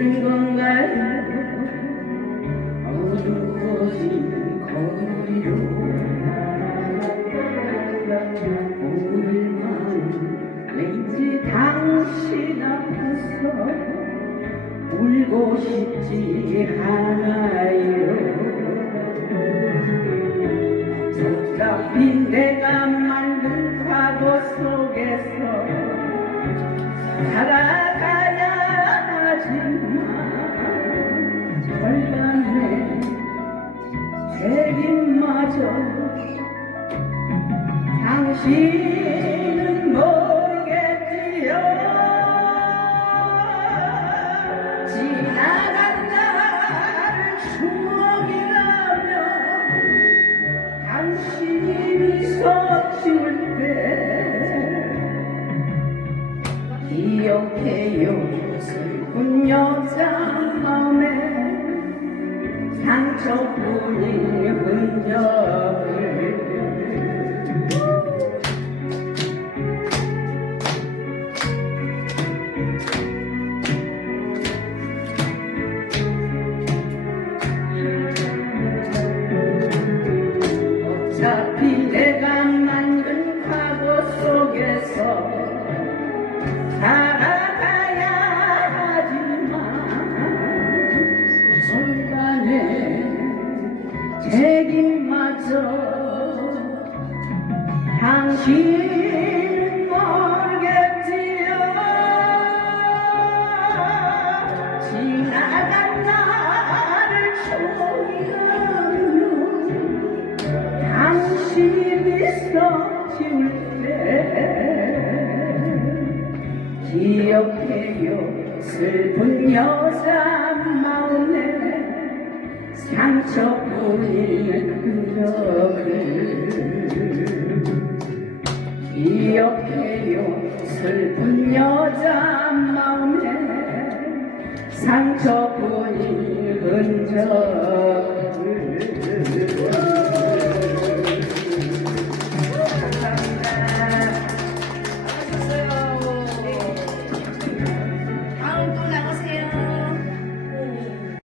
되는 건가요? 어두워진 거리로 오늘만 왠지 당신 앞에서 울고 싶지 않아요 어차피 내가 만든 과거 속에서 살아 책임마저 당신은 모르겠지요. 지나간 날 추억이라면 당신이 미소 지을 때 기억해요. 슬픈 여자 마음에 상처뿐인 흔적을. 어차피 내 책임마저 당신은 모르겠지요. 지나간 나를 총이라면 당신이 미소 지울 때 기억해요 슬픈 여자 상처뿐인 흔적을 기억해요 슬픈 여자 마음에 상처뿐인 흔적